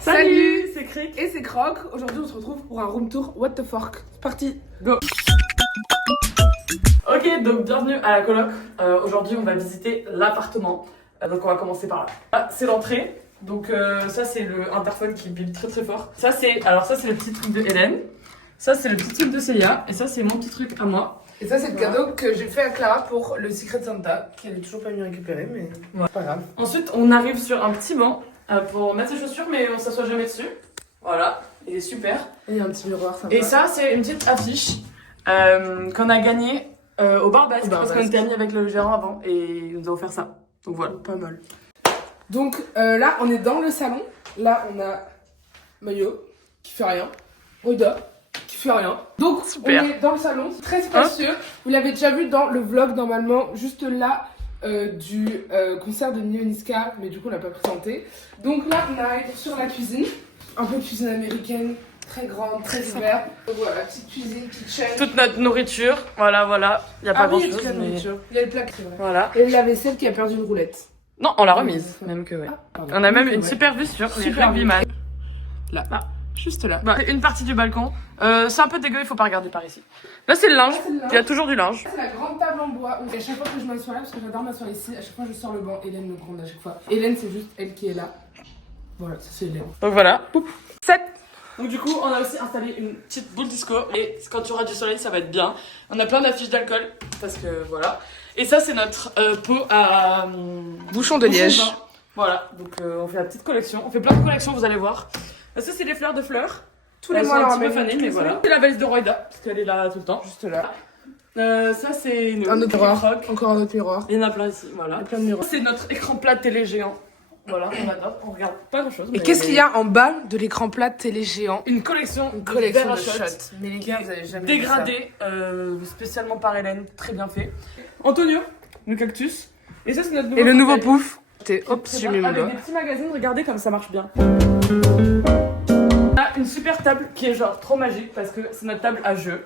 Salut, c'est Cric et c'est Croc. Aujourd'hui on se retrouve pour un room tour What the Fork. C'est parti, go. Ok, donc bienvenue à la coloc. Aujourd'hui on va visiter l'appartement. Donc on va commencer par là. Ah, c'est l'entrée. Donc ça c'est le interphone qui bip très très fort. Ça c'est le petit truc de Hélène. Ça c'est le petit truc de Célia. Et ça c'est mon petit truc à moi. Et ça c'est le cadeau que j'ai fait à Clara pour le Secret Santa, qu'elle est toujours pas venue récupérer, mais c'est pas grave. Ensuite on arrive sur un petit banc pour mettre ses chaussures, mais on s'assoit jamais dessus. Voilà, il est super. Et il y a un petit miroir sympa. Et ça c'est une petite affiche qu'on a gagnée au bar basque parce qu'on était amis avec le gérant avant et il nous a offert ça. Donc voilà. Pas mal. Donc là on est dans le salon. Là on a Mayo qui fait rien. Oda qui fait rien. Donc super. On est dans le salon, c'est très spacieux. Vous l'avez déjà vu dans le vlog normalement, juste là du concert de Nio Niska, mais du coup on l'a pas présenté. Donc là on arrive sur la cuisine, un peu cuisine américaine, très grande, très ouverte. Donc voilà, petite cuisine, kitchen. Toute notre nourriture, voilà, il n'y a pas grand chose. Mais... il y a le plat, c'est vrai. Voilà. Et la vaisselle qui a perdu une roulette. Non, on l'a remise, même que ouais. On a même une super vue sur les rugbyman. Là. Ah. Juste là. Bah, une partie du balcon. C'est un peu dégueu, il faut pas regarder par ici. Là, c'est le linge. Il y a toujours du linge. C'est la grande table en bois où à chaque fois que je m'assois là, parce que j'adore m'asseoir ici, à chaque fois je sors le banc, Hélène me prend à chaque fois. Hélène, c'est juste elle qui est là. Voilà, ça c'est Hélène. Donc voilà. 7. Donc du coup, on a aussi installé une petite boule disco. Et quand tu auras du soleil, ça va être bien. On a plein d'affiches d'alcool. Parce que voilà. Et ça, c'est notre pot à... bouchon de liège. Voilà. Donc on fait la petite collection. On fait plein de collections, vous allez voir. Ça, c'est les fleurs de fleurs. Tous les mois, un petit peu fanées, mais voilà. C'est la valise de Roida, parce qu'elle est là tout le temps. Juste là. Ça, c'est un autre miroir. Encore un autre miroir. Il y en a plein ici, voilà. Il y a plein de miroirs. C'est notre écran plat télé géant. Voilà, on adore. On regarde pas grand chose. Et qu'est-ce qu'il y a en bas de l'écran plat télé géant? Une collection de shots. Mais les gars, vous avez jamais dégradé, spécialement par Hélène, très bien fait. Antonio, le cactus. Et ça, c'est notre nouveau. Et le nouveau pouf. Hop, j'ai mis mon avec doigt. des petits magazines, regardez comme ça marche bien. On a une super table qui est genre trop magique parce que c'est notre table à jeux.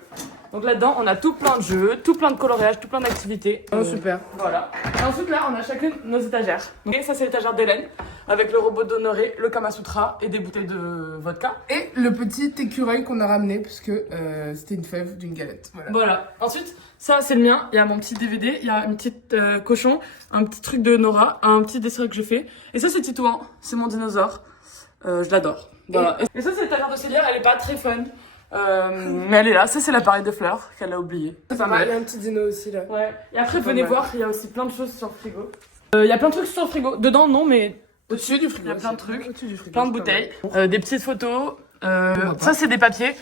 Donc là-dedans, on a tout plein de jeux, tout plein de coloriages, tout plein d'activités. Oh, super. Voilà. Et ensuite, là, on a chacune nos étagères. Donc, ça, c'est l'étagère d'Hélène avec le robot d'Honoré, le Kama Sutra et des bouteilles de vodka. Et le petit écureuil qu'on a ramené parce que c'était une fève d'une galette. Voilà. Ensuite, ça, c'est le mien. Il y a mon petit DVD, il y a une petite cochon, un petit truc de Nora, un petit dessin que je fais. Et ça, c'est Titouan, c'est mon dinosaure. Je l'adore. Voilà. Et ça, c'est l'étagère de Célia, elle est pas très fun. Mais elle est là, ça c'est l'appareil de fleurs qu'elle a oublié. C'est pas mal. Il y a un petit dino aussi là. Ouais. Et après venez voir, il y a aussi plein de choses sur le frigo. Il y a plein de trucs sur le frigo. Dedans non, mais au-dessus du frigo. Il y a plein de trucs, frigo, plein de bouteilles, des petites photos. Ça c'est des papiers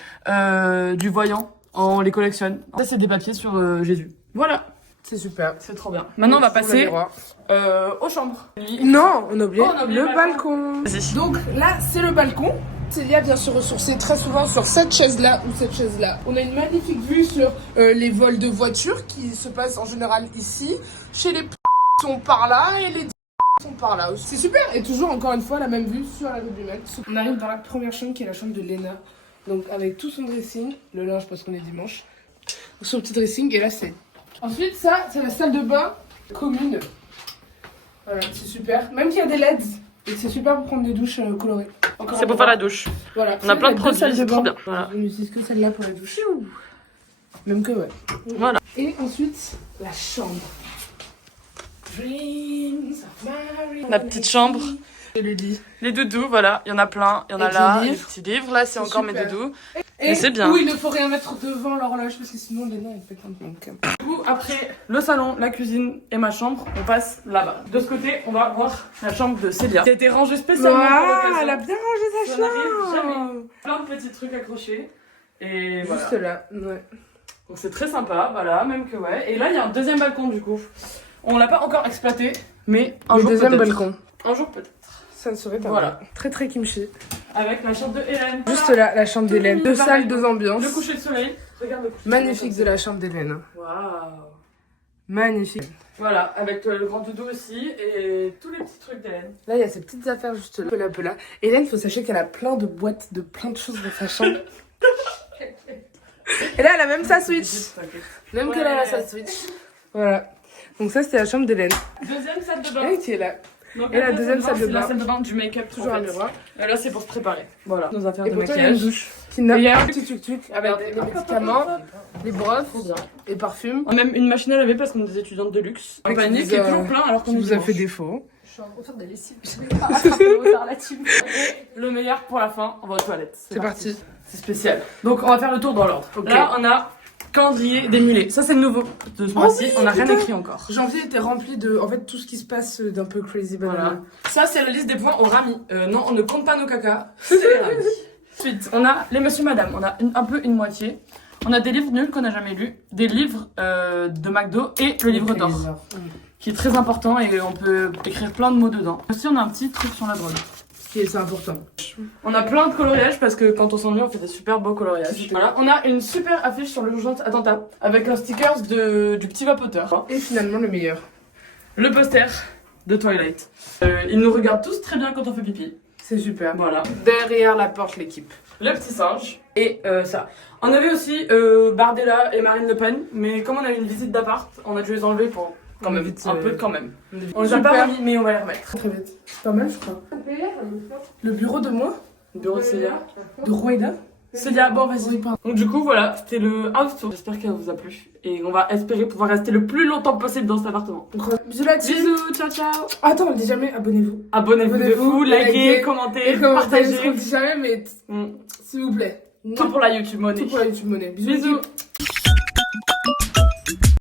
du voyant. On les collectionne. Ça c'est des papiers sur Jésus. Voilà. C'est super. C'est trop bien. Maintenant on va passer aux chambres. Non, on a oublié le balcon. Vas-y. Donc là c'est le balcon. Célia vient se ressourcer très souvent sur cette chaise-là ou cette chaise-là. On a une magnifique vue sur les vols de voitures qui se passent en général ici. Chez les sont par là et les sont par là aussi. C'est super. Et toujours encore une fois la même vue sur la rue du Met. On arrive dans la première chambre qui est la chambre de Léna. Donc avec tout son dressing, le linge parce qu'on est dimanche. Son petit dressing et là c'est. Ensuite ça c'est la salle de bain commune. Voilà, c'est super. Même qu'il y a des LEDs. Et c'est super pour prendre des douches colorées. C'est pour faire la douche. Voilà. On a plein de produits, c'est trop bien. Voilà. Je n'utilise que celle-là pour la douche. Même que ouais. Voilà. Et ensuite, la chambre. Dreams of Mary. La petite chambre. Et le lit. Les doudous, voilà, il y en a plein. Il y en a là, les petits livres. Là, c'est encore mes doudous. Et c'est bien. Où il ne faut rien mettre devant l'horloge parce que sinon les nains ils pètent un peu. Du coup, après le salon, la cuisine et ma chambre, on passe là-bas. De ce côté, on va voir la chambre de Célia. Qui a été rangée spécialement pour l'occasion. Elle a bien rangé sa chambre. Jamais. Plein de petits trucs accrochés. Et voilà. Juste là, ouais. Donc c'est très sympa, voilà, même que ouais. Et là, il y a un deuxième balcon du coup. On l'a pas encore exploité, mais un jour peut-être. Le deuxième balcon. Un jour peut-être. Ça ne serait pas voilà. mal. Très très kimchi. Avec la chambre de Hélène. Juste là, la chambre d'Hélène. Deux salles, deux ambiances. Le coucher de soleil. Regarde le coucher. Magnifique de la chambre d'Hélène. Waouh. Magnifique. Voilà, avec le grand doudou aussi et tous les petits trucs d'Hélène. Là, il y a ces petites affaires juste là. Peu là. Hélène, faut sachez qu'elle a plein de boîtes de plein de choses dans sa chambre. Et là, elle a même sa Switch. Même que là, elle a sa Switch. Voilà. Donc ça, c'était la chambre d'Hélène. Deuxième salle de bain. Elle qui est là. Et la deuxième salle de c'est la bain. salle de bain du make-up. Toujours en un fait. miroir. Et là, c'est pour se préparer. Voilà, nos affaires Et de pour toi, il y a une maquillage. douche. Qui n'a Et il y a un petit tuk-tuk avec les médicaments, les brosses et parfums. On a même une machine à laver parce qu'on est des étudiantes de luxe. Ouais, Un panier qui qui est vous a- toujours plein alors qu'on Qui est vous a dimanche. fait défaut. Je suis en train de faire de la lessive. Je vais pas rattraper le retard là-dessus. Le meilleur pour la fin, on va aux toilettes. C'est parti. C'est spécial. Donc on va faire le tour dans l'ordre. Ok. Là, on a calendrier des mulets. Ça, c'est le nouveau de ce mois-ci. oui, On n'a rien putain. écrit encore. Janvier était rempli de, en fait, tout ce qui se passe d'un peu crazy Voilà. banana. Ça, c'est la liste des points au Rami. Non, on ne compte pas nos cacas. C'est les Rami. Ensuite, on a les Monsieur Madame. On a un peu une moitié. On a des livres nuls qu'on n'a jamais lus, des livres de McDo et le livre d'or, qui est très important et on peut écrire plein de mots dedans. Aussi, on a un petit truc sur la drogue. C'est important. On a plein de coloriages parce que quand on s'ennuie, on fait des super beaux coloriages. Voilà, on a une super affiche sur l'urgence attentat avec un sticker du petit vapoteur. Et finalement, le meilleur. Le poster de Twilight. Ils nous regardent tous très bien quand on fait pipi. C'est super. Voilà. Derrière la porte, l'équipe. Le petit singe et ça. On avait aussi Bardella et Marine Le Pen, mais comme on a eu une visite d'appart, on a dû les enlever pour quand même, Vite, un peu quand même. On les a Super. pas remis, mais on va les remettre. Très vite. Pas mal, je crois. Le bureau de moi, Bureau de Célia. de Roïda. Célia, bon vas-y. Donc du coup voilà, c'était le house tour. J'espère qu'elle vous a plu. Et on va espérer pouvoir rester le plus longtemps possible dans cet appartement. Bisous la team. Bisous, ciao ciao. Attends, on le dit jamais, abonnez-vous. Abonnez-vous de Abonnez-vous, fou, likez, likez, commentez, Et comment on partagez. le dit jamais, mais Mm. s'il vous plaît. Tout pour la YouTube monnaie. Tout pour la YouTube monnaie. Bisous. Bisous.